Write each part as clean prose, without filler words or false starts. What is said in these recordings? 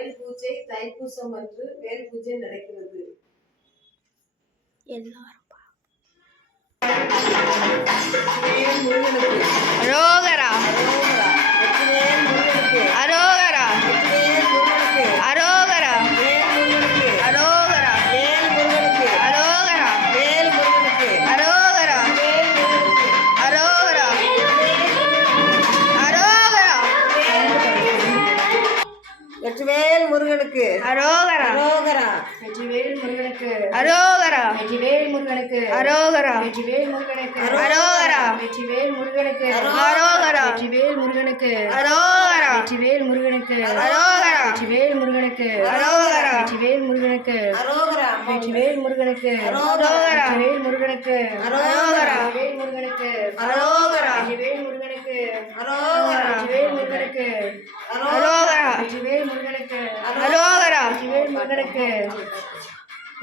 வேல் பூஜை தைப்பூசம் அன்று வேல் பூஜை நடக்கிறது. எல்லாரும் முருகனுக்கு அரோகரா அரோகரா அரோகரா அரோகரா அரோகரா அரோகரா அரோகரா அரோகரா வெற்றிவேல் முருகனுக்கு அரோகரா அரோகரா வெற்றிவேல் முருகனுக்கு அரோகரா வெற்றிவேல் முருகனுக்கு அரோகரா வெற்றிவேல் முருகனுக்கு அரோகரா வெற்றிவேல் முருகனுக்கு அரோகரா வெற்றிவேல் முருகனுக்கு அரோகரா வெற்றிவேல் முருகனுக்கு அரோகரா வெற்றிவேல் முருகனுக்கு அரோகரா வெற்றிவேல் முருகனுக்கு அரோகரா வெற்றிவேல் முருகனுக்கு அரோகரா வெற்றிவேல் முருகனுக்கு அரோகரா வெற்றிவேல் முருகனுக்கு அரோகரா வெற்றிவேல் முருகனுக்கு அரோகரா வெற்றிவேல் முருகனுக்கு அரோகரா வெற்றிவேல் முருகனுக்கு அரோகரா வெற்றிவேல் முருகனுக்கு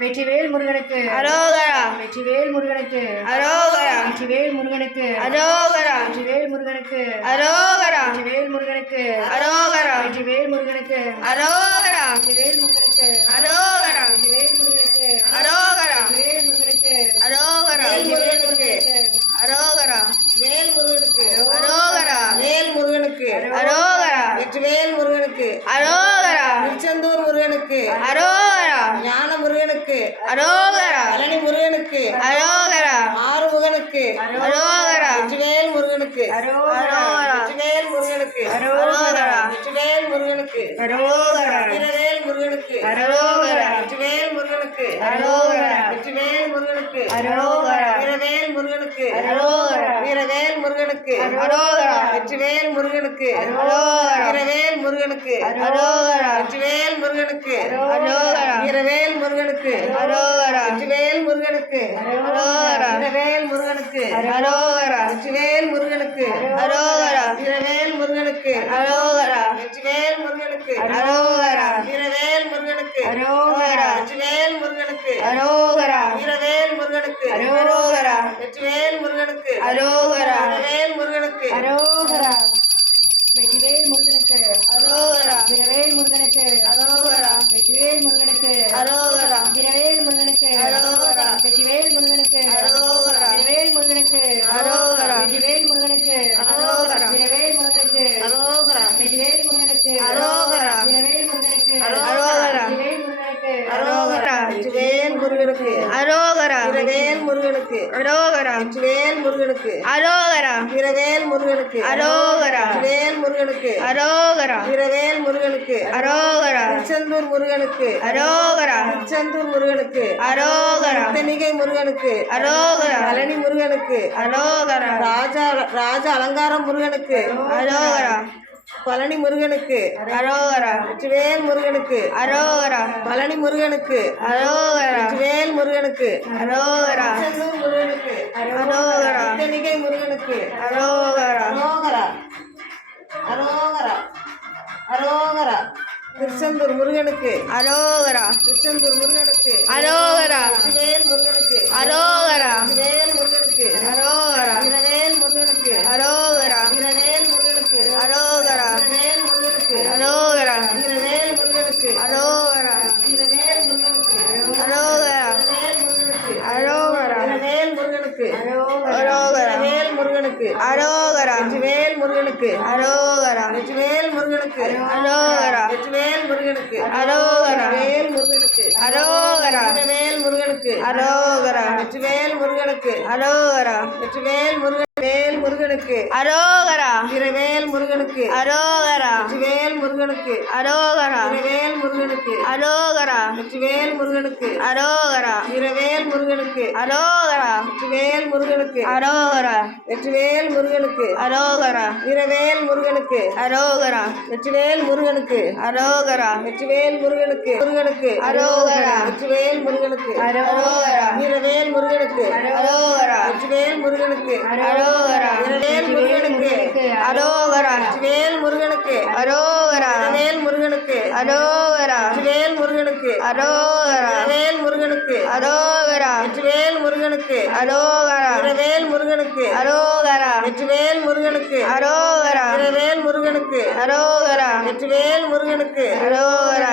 வெற்றிவேல் முருகனுக்கு அரோகரா வெற்றிவேல் முருகனுக்கு அரோகரா வெற்றிவேல் முருகனுக்கு அரோகரா வெற்றிவேல் முருகனுக்கு அரோகரா வெற்றிவேல் முருகனுக்கு அரோகரா வெற்றிவேல் முருகனுக்கு அரோகரா வெற்றிவேல் முருகனுக்கு அரோகரா வெற்றிவேல் முருகனுக்கு அரோகரா வெற்றிவேல் முருகனுக்கு அரோகரா வெற்றிவேல் முருகனுக்கு அரோகரா வேல் முருகனுக்கு அரோகரா வேல் முருகனுக்கு அரோகரா வெற்றிவேல் முருகனுக்கு அரோகரா திருச்செந்தூர் முருகனுக்கு அரோகரா ஞான முருகனுக்கு அரோகரா பழனி முருகனுக்கு அரோகரா ஆறுமுகனுக்கு அரோகரா வெற்றிவேல் முருகனுக்கு அரோகரா வெற்றிவேல் முருகனுக்கு அரோகரா வெற்றிவேல் முருகனுக்கு அரோகரா வீரவேல் முருகனுக்கு அரோகரா வெற்றிவேல் முருகனுக்கு அரோகரா வெற்றிவேல் முருகனுக்கு அரோகரா வீரவேல் முருகனுக்கு அரோகரா வீரவேல் முருகனுக்கு அரோகரா வெற்றிவேல் முருகனுக்கு அரோகரா வீரவேல் முருகனுக்கு அரோகரா வெற்றிவேல் முருகனுக்கு அரோகரா வீரவேல் முருகனுக்கு அரோகரா வெற்றிவேல் முருகனுக்கு அரோகரா வீரவேல் முருகனுக்கு அரோகரா வெற்றிவேல் முருகனுக்கு அரோகரா வீரவேல் முருகனுக்கு அரோகரா வெற்றிவேல் முருகனுக்கு அரோகரா வீரவேல் முருகனுக்கு அரோகரா வெற்றிவேல் முருகனுக்கு அரோகரா வீரவேல் முருகனுக்கு அரோகரா வெற்றிவேல் முருகனுக்கு அரோகரா வீரவேல் முருகனுக்கு அரோகரா வெற்றிவேல் முருகனுக்கு அரோகரா வீரவேல் முருகனுக்கு அரோகரா வெற்றிவேல் முருகனுக்கு அரோகரா வீரவேல் முருகனுக்கு அரோகரா வெற்றிவேல் முருகனுக்கு அரோகரா வீரவேல் முருகனுக்கு அரோகரா வெற்றிவேல் முருகனுக்கு அரோகரா வீரவேல் முருகனுக்கு அரோகரா வெற்றிவேல் முருகனுக்கு அரோகரா வீரவேல் முருகனுக்கு அரோகரா வெற்றிவேல் முருகனுக்கு அரோகரா வெற்றிவேல் முருகனுக்கு அரோகரா வீரவேல் முருகனுக்கு அரோகரா வெற்றிவேல் முருகனுக்கு அரோகரா வீரவேல் முருகனுக்கு அரோகரா வெற்றிவேல் முருகனுக்கு அரோகரா வீரவேல் முருகனுக்கு அரோகரா திருச்செந்தூர் முருகனுக்கு அரோகரா திருச்செந்தூர் முருகனுக்கு அரோகரா தனிகை முருகனுக்கு அரோகரா பழனி முருகனுக்கு அரோகரா ராஜ அலங்காரம் முருகனுக்கு அரோகரா பழனி முருகனுக்கு அரோகரா வெற்றிவேல் முருகனுக்கு அரோகரா பழனி முருகனுக்கு அரோகரா வெற்றிவேல் முருகனுக்கு அரோகரா திருச்செந்தூர் முருகனுக்கு அரோகரா தனிகை முருகனுக்கு அரோகரா அரோகரா அரோகரா அரோகரா திருச்செந்தூர் முருகனுக்கு அரோகரா திருச்செந்தூர் முருகனுக்கு அரோகரா வெற்றிவேல் முருகனுக்கு அரோகரா வெற்றிவேல் முருகனுக்கு அரோகரா வீரவேல் முருகனுக்கு அரோகரா வீரவேல் முருகனுக்கு அரோகரா வீரவேல் முருகனுக்கு அரோகரா வீரவேல் முருகனுக்கு அரோகரா வீரவேல் முருகனுக்கு அரோகரா வீரவேல் முருகனுக்கு அரோகரா வீரவேல் முருகனுக்கு அரோகரா வீரவேல் முருகனுக்கு அரோகரா வெற்றிவேல் முருகனுக்கு அரோகரா வெற்றிவேல் முருகனுக்கு அரோகரா வெற்றிவேல் முருகனுக்கு அரோகரா வேல் முருகனுக்கு அரோகரா வீரவேல் முருகனுக்கு அரோகரா வெற்றிவேல் முருகனுக்கு அரோகரா வெற்றிவேல் வேல் முருகனுக்கு அரோகரா வீரவேல் முருகனுக்கு அரோகரா வெற்றிவேல் முருகனுக்கு அரோகரா வீரவேல் முருகனுக்கு அரோகரா வெற்றிவேல் முருகனுக்கு அரோகரா வீரவேல் முருகனுக்கு அரோகரா வெற்றிவேல் முருகனுக்கு அரோகரா வெற்றிவேல் முருகனுக்கு அரோகரா வீரவேல் முருகனுக்கு அரோகரா வெற்றிவேல் முருகனுக்கு அரோகரா வெற்றிவேல் முருகனுக்கு அரோகரா வெற்றிவேல் முருகனுக்கு அரோகரா வீரவேல் முருகனுக்கு அரோகரா வெற்றிவேல் முருகனுக்கு அரோகரா வீரவேல் முருகனுக்கு அரோகரா வெற்றிவேல் முருகனுக்கு அரோகரா வீரவேல் முருகனுக்கு அரோகரா வெற்றிவேல் முருகனுக்கு அரோகரா வீரவேல் முருகனுக்கு அரோகரா வெற்றிவேல் முருகனுக்கு அரோகரா வீரவேல் முருகனுக்கு அரோகரா வெற்றிவேல் முருகனுக்கு அரோகரா வீரவேல் முருகனுக்கு அரோகரா வெற்றிவேல் முருகனுக்கு அரோகரா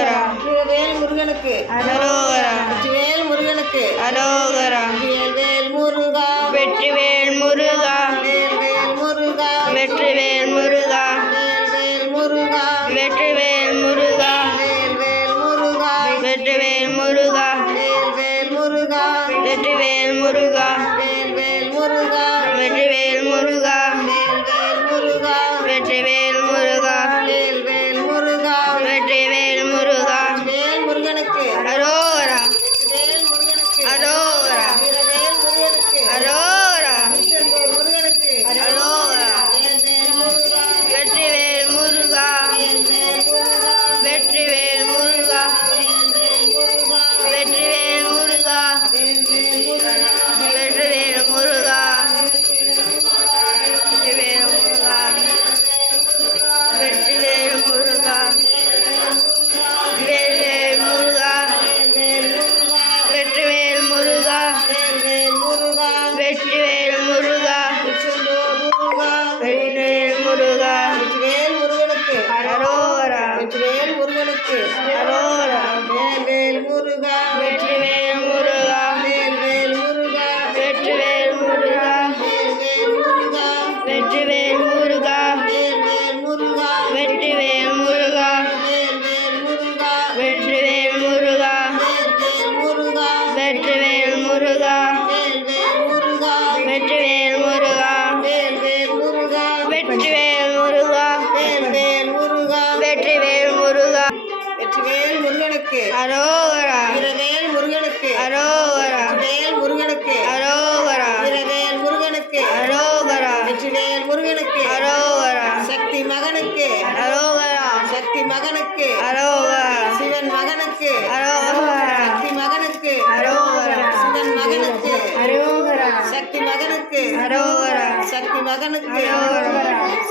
அரோகரா இரவேல் முருகனுக்கு அரோகரா வேல் முருகனுக்கு அரோகரா இரவேல் முருகனுக்கு அரோகரா வெற்றிவேல் முருகனுக்கு அரோகரா சக்தி மகனுக்கு அரோகரா சக்தி மகனுக்கு அரோகரா சிவன் மகனுக்கு அரோகரா சக்தி மகனுக்கு அரோகரா சிவன் மகனுக்கு அரோகரா சக்தி மகனுக்கு அரோகரா சக்தி மகனுக்கு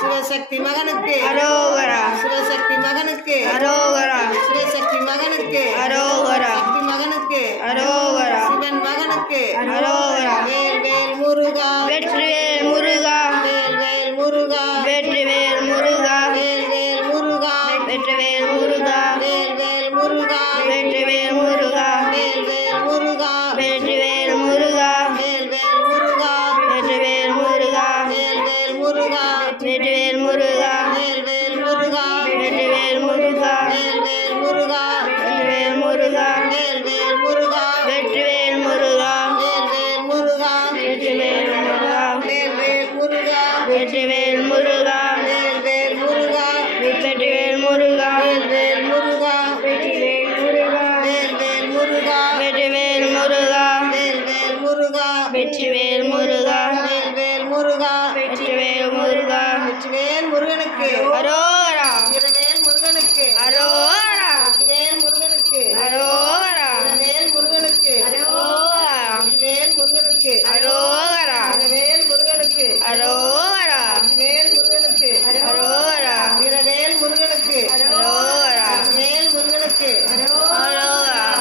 சிவசக்தி மகனுக்கு அரோகரா சிவசக்தி மகனுக்கு அரோகரா சிவசக்தி மகனுக்கு அரோகரா சக்தி மகனுக்கு அரோகரா சிவன் மகனுக்கு அரோகரா வேல் வேல் முருகா வெற்றிவேல் முருகா வேல் வேல் முருகா வெற்றிவேல் முருகா வேல் வேல் முருகா வெற்றிவேல் முருகா வேல் வேல் முருகா வெற்றிவேல் முருகா வேல் வேல் முருகா வெற்றிவேல் முருகா வேல் வேல் முருகா வெற்றிவேல் முருகா வேல் வேல் முருகா வெற்றிவேல் முருகா வேல் வேல் முருகா வெற்றிவேல் முருகா வேல் வேல் முருகா வெற்றிவேல் முருகா வேல் வேல் முருகா வெற்றிவேல் முருகா வேல் வேல் முருகா வெற்றிவேல் முருகா வேல் வேல் முருகா வெற்றிவேல் முருகா வேல் வேல் முருகா வெற்றிவேல் முருகா வேல் வேல் முருகா வெற்றிவேல் முருகா வேல் வேல் முருகா வெற்றிவேல் முருகா வேல் வேல் முருகா வெற்றிவேல் முருகா வேல் வேல் முருகா வெற்றிவேல் முருகா வெற்றிவேல் முருகனுக்கு அரோகரா இரவேல் முருகனுக்கு அரோகரா வேல் முருகனுக்கு அரோகரா வேல் முருகனுக்கு அரோகரா வேல் முருகனுக்கு அரோகரா வேல் முருகனுக்கு அரோகரா வேல் முருகனுக்கு அரோகரா இரவேல் முருகனுக்கு அரோகரா வேல் முருகனுக்கு அரோகரா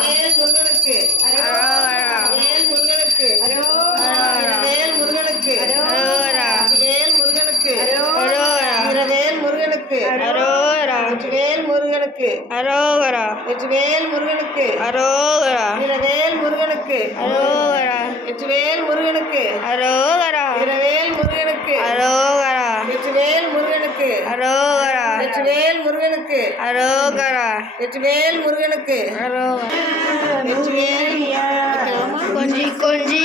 வேல் முருகனுக்கு அரோகரா வேல் முருகனுக்கு அரோகரா வேல் முருகனுக்கு அரோகரா வேல் முருகனுக்கு அரோகரா இரவேல் முருகனுக்கு அரோகரா வேல் முருகனுக்கு அரோகரா வேல் முருகனுக்கு அரோகரா இரவேல் முருகனுக்கு அரோகரா வேல் முருகனுக்கு அரோகரா இரவேல் முருகனுக்கு அரோகரா வேல் முருகனுக்கு அரோகரா வேல் முருகனுக்கு அரோகரா வேல் முருகனுக்கு வேல் கொஞ்சி கொஞ்சி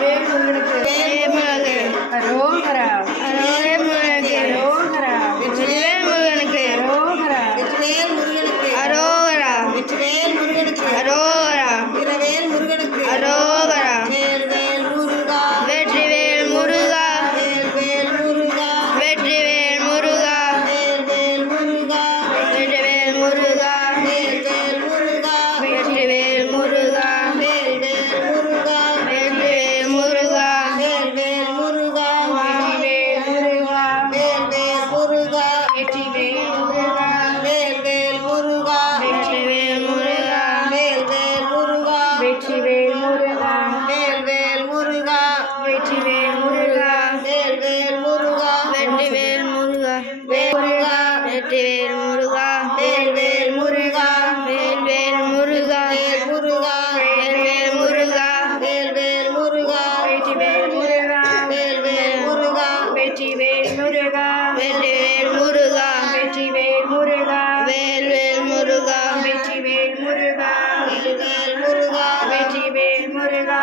வேல் முருகனுக்கு முருகனுக்கு அரோகரா அரோகரா முருகனுக்கு வேல் முருகனுக்கு வேல் முருகனுக்கு அரோகரா வேல் முருகனுக்கு அரோகரா இரவேல் முருகனுக்கு அரோகரா வேல் வேல் முருகா வெற்றிவேல் முருகா வேல் வேல் முருகா வெற்றிவேல் முருகா வேல் வேல் முருகா வெற்றிவேல் முருகா வேல் வேல் முருகா வெற்றிவேல் முருகா வேல் வேல் முருகா வெற்றிவேல் முருகா வேல் வேல் முருகா வெற்றிவேல் முருகா வேல் வேல் முருகா வெற்றிவேல் முருகா வேல் வேல் முருகா வெற்றிவேல் முருகா வேல் வேல் முருகா வெற்றிவேல் முருகா வேல் வேல் முருகா வெற்றிவேல் முருகா வெற்றிவேல் முருகா வெற்றிவேல் முருகா வேல் முருகா வெற்றிவேல் முருகா வேல் வேல் முருகா வெற்றிவேல் முருகா வேல் வேல் முருகா வெற்றிவேல் முருகா வெற்றிவேல் முருகா வெற்றிவேல் முருகா வெற்றிவேல் முருகா வெற்றிவேல் முருகா வேல் முருகா வெற்றிவேல் முருகா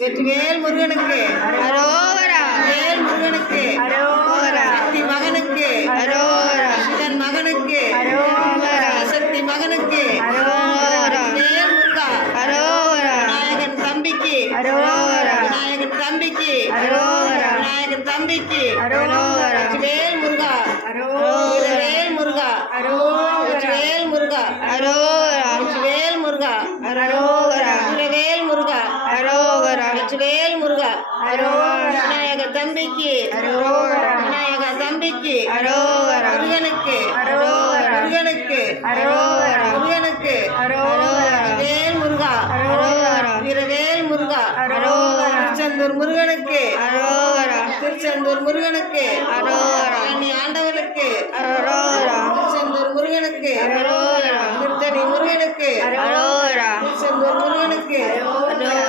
வெற்றிவேல் முருகனுக்கு அரோகரா வேல் முருகனுக்கு அரோகரா சக்தி மகனுக்கு அரோகரா சிவன் மகனுக்கு அரோகரா சக்தி மகனுக்கு அரோகரா வேல் முருகா அரோகரா விநாயகன் தம்பிக்கு அரோகரா விநாயகன் தம்பிக்கு அரோகரா விநாயகன் தம்பிக்கு அரோகரா வேல் முருகா அரோகரா வேல் முருகா அரோகரா வேல் முருகா அரோகரா வேல் முருகா அரோகரா வேல் முருகா அரோகரா வேல் முருகா அரோகரா விநாயக தம்பிக்கு அரோகரா விநாயக தம்பிக்கு அரோகரா முருகனுக்கு அரோகரா முருகனுக்கு அரோகரா முருகனுக்கு அரோகரா வேல் முருகா அரோகரா வீரவேல் முருகா அரோகரா திருச்செந்தூர் முருகனுக்கு அரோகரா திருச்செந்தூர் முருகனுக்கு அரோகரா பழனி ஆண்டவனுக்கு அரோகரா திருச்செந்தூர் முருகனுக்கு அரோகரா திருத்தணி முருகனுக்கு அரோகரா திருச்செந்தூர் முருகனுக்கு அரோகரா